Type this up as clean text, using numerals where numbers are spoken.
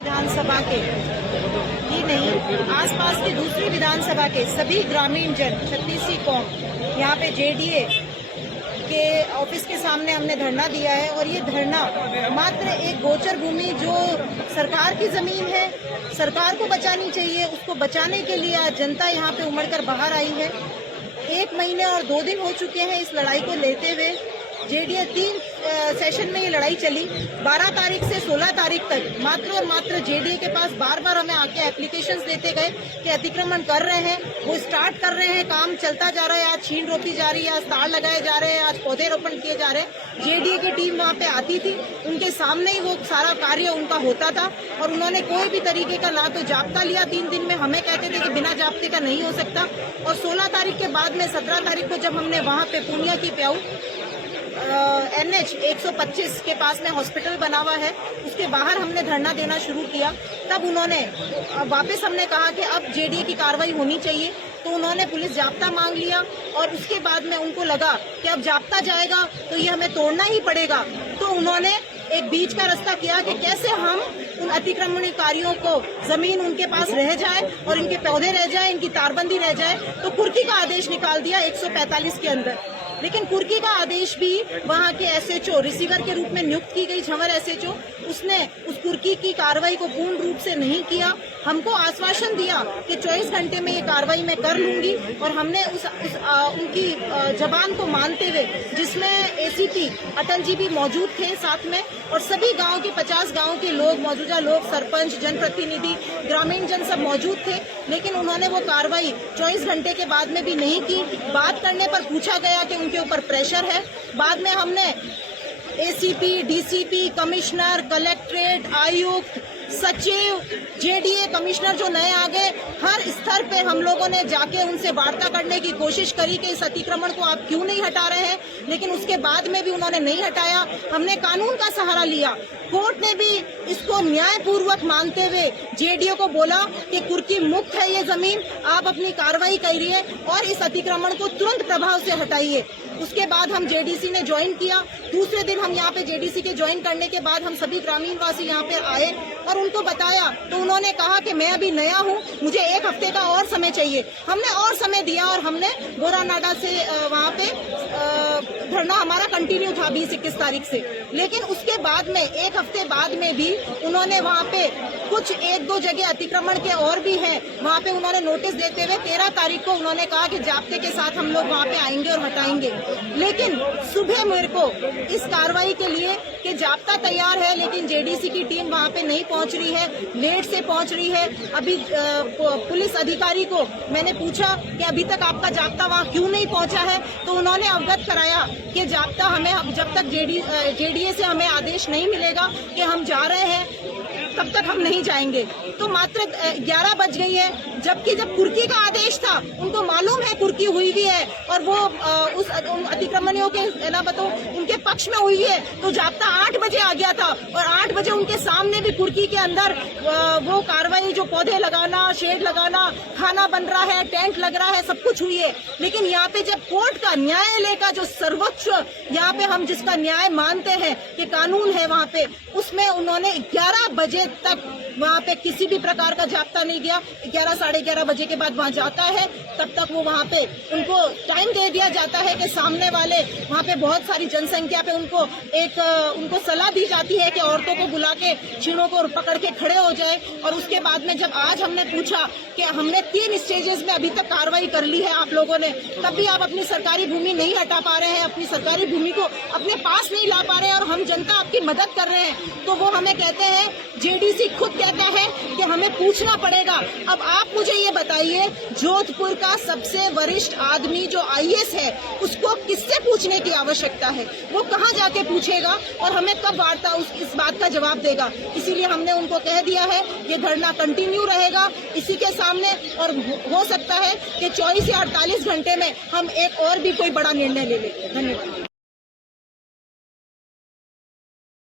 विधानसभा के ही नहीं, आसपास की दूसरी विधानसभा के सभी ग्रामीण जन 36 कौम यहाँ पे जेडीए के ऑफिस के सामने हमने धरना दिया है। और ये धरना मात्र एक गोचर भूमि जो सरकार की जमीन है, सरकार को बचानी चाहिए, उसको बचाने के लिए आज जनता यहाँ पे उमड़कर बाहर आई है। 1 महीने और 2 दिन हो चुके हैं इस लड़ाई को लेते हुए। जेडीए 3 सेशन में ये लड़ाई चली। 12 तारीख से 16 तारीख तक मात्र और मात्र जेडीए के पास बार बार हमें आके एप्लीकेशंस देते गए कि अतिक्रमण कर रहे हैं, वो स्टार्ट कर रहे हैं, काम चलता जा रहा है। आज छीन रोपी जा रही है, आज तार लगाए जा रहे हैं, आज पौधे रोपण किए जा रहे हैं। जेडीए की टीम वहाँ पे आती थी, उनके सामने ही वो सारा कार्य उनका होता था और उन्होंने कोई भी तरीके का ना तो जाब्ता लिया। 3 दिन में हमें कहते थे कि बिना जाब्ते का नहीं हो सकता। और 16 तारीख के बाद में 17 तारीख को जब हमने वहाँ पे पूर्णिया की प्याऊ NH 125 के पास में हॉस्पिटल बना हुआ है, उसके बाहर हमने धरना देना शुरू किया। तब उन्होंने वापस हमने कहा कि अब जेडीए की कार्रवाई होनी चाहिए, तो उन्होंने पुलिस जाब्ता मांग लिया। और उसके बाद में उनको लगा कि अब जाब्ता जाएगा तो ये हमें तोड़ना ही पड़ेगा, तो उन्होंने एक बीच का रास्ता किया कि कैसे हम उन अतिक्रमणकारियों को जमीन उनके पास रह जाए और इनके पौधे रह जाए, इनकी तारबंदी रह जाए। तो कुर्की का आदेश निकाल दिया 145 के अंदर। लेकिन कुर्की का आदेश भी वहाँ के SHO रिसीवर के रूप में नियुक्त की गई झंवर SHO, उसने उस कुर्की की कार्रवाई को पूर्ण रूप से नहीं किया। हमको आश्वासन दिया कि 24 घंटे में ये कार्रवाई मैं कर लूंगी और हमने उनकी जबान को मानते हुए, जिसमें ACP अटल जी भी मौजूद थे साथ में, और सभी गांव के 50 गांव के लोग, मौजूदा लोग, सरपंच, जनप्रतिनिधि, ग्रामीण जन सब मौजूद थे। लेकिन उन्होंने वो कार्रवाई 24 घंटे के बाद में भी नहीं की। बात करने पर पूछा गया कि उनके ऊपर प्रेशर है। बाद में हमने ACP, DCP, कमिश्नर, कलेक्ट्रेट, आयुक्त, सचिव, जेडीए कमिश्नर जो नए आ गए, हर स्तर पे हम लोगों ने जाके उनसे वार्ता करने की कोशिश करी कि इस अतिक्रमण को आप क्यों नहीं हटा रहे हैं। लेकिन उसके बाद में भी उन्होंने नहीं हटाया। हमने कानून का सहारा लिया। कोर्ट ने भी इसको न्यायपूर्वक मानते हुए जेडीए को बोला कि कुर्की मुक्त है ये जमीन, आप अपनी कार्रवाई करिए और इस अतिक्रमण को तुरंत प्रभाव से हटाइए। उसके बाद हम जेडीसी ने ज्वाइन किया। दूसरे दिन हम यहाँ पे जेडीसी के ज्वाइन करने के बाद हम सभी ग्रामीण वासी यहाँ पे आए और उनको बताया, तो उन्होंने कहा कि मैं अभी नया हूँ, मुझे 1 हफ्ते का और समय चाहिए। हमने और समय दिया और हमने बोरानाडा से वहाँ पे धरना हमारा कंटिन्यू था 20-21 तारीख से। लेकिन उसके बाद में 1 हफ्ते बाद में भी उन्होंने वहाँ पे कुछ 1-2 जगह अतिक्रमण के और भी हैं, वहाँ पे उन्होंने नोटिस देते हुए 13 तारीख को उन्होंने कहा कि जाब्ते के साथ हम लोग वहाँ पे आएंगे और हटाएंगे। लेकिन सुबह मेरे को इस कार्रवाई के लिए कि जाब्ता तैयार है, लेकिन जेडीसी की टीम वहाँ पे नहीं पहुँच रही है, लेट से पहुँच रही है। अभी पुलिस अधिकारी को मैंने पूछा कि अभी तक आपका जाब्ता वहाँ क्यों नहीं पहुँचा है, तो उन्होंने अवगत कराया कि जाब्ता हमें जब तक जेडीए से हमें आदेश नहीं मिलेगा कि हम जा रहे हैं तब तक हम नहीं जाएंगे। तो मात्र 11 बज गई है, जबकि जब कुर्की का आदेश था उनको मालूम है कुर्की हुई भी है और वो उस अतिक्रमणियों के ना बताओ उनके पक्ष में हुई है, तो जाब्ता 8 बजे आ गया था और 8 बजे उनके सामने भी कुर्की के अंदर वो कार्रवाई, जो पौधे लगाना, शेड लगाना, खाना बन रहा है, टेंट लग रहा है, सब कुछ हुई है। लेकिन यहाँ पे जब कोर्ट का, न्यायालय का जो सर्वोच्च यहाँ पे हम जिसका न्याय मानते हैं कि कानून है, वहाँ पे उसमें उन्होंने 11 बजे तक वहाँ पे किसी भी प्रकार का जाब्ता नहीं गया। 11 साढ़े 11 बजे के बाद वहाँ जाता है, तब तक वो वहाँ पे उनको टाइम दे दिया जाता है कि सामने वाले वहाँ पे बहुत सारी जनसंख्या पे उनको सलाह दी जाती है कि औरतों को बुला के छीनों को पकड़ के खड़े हो जाए। और उसके बाद में जब आज हमने पूछा कि हमने 3 स्टेजेस में अभी तक कार्रवाई कर ली है आप लोगों ने, तब भी आप अपनी सरकारी भूमि नहीं हटा पा रहे हैं, अपनी सरकारी भूमि को अपने पास नहीं ला पा रहे हैं और हम जनता आपकी मदद कर रहे हैं, तो वो हमें कहते हैं, जेडीसी खुद कहता है कि हमें पूछना पड़ेगा। अब आप मुझे ये बताइए, जोधपुर का सबसे वरिष्ठ आदमी जो IAS है, उसको किससे पूछने की आवश्यकता है? वो कहाँ जाके पूछेगा और हमें कब वार्ता इस बात का जवाब देगा? इसीलिए हमने उनको कह दिया है ये धरना कंटिन्यू रहेगा इसी के सामने, और हो सकता है कि 24 या 48 घंटे में हम एक और भी कोई बड़ा निर्णय ले लें। धन्यवाद।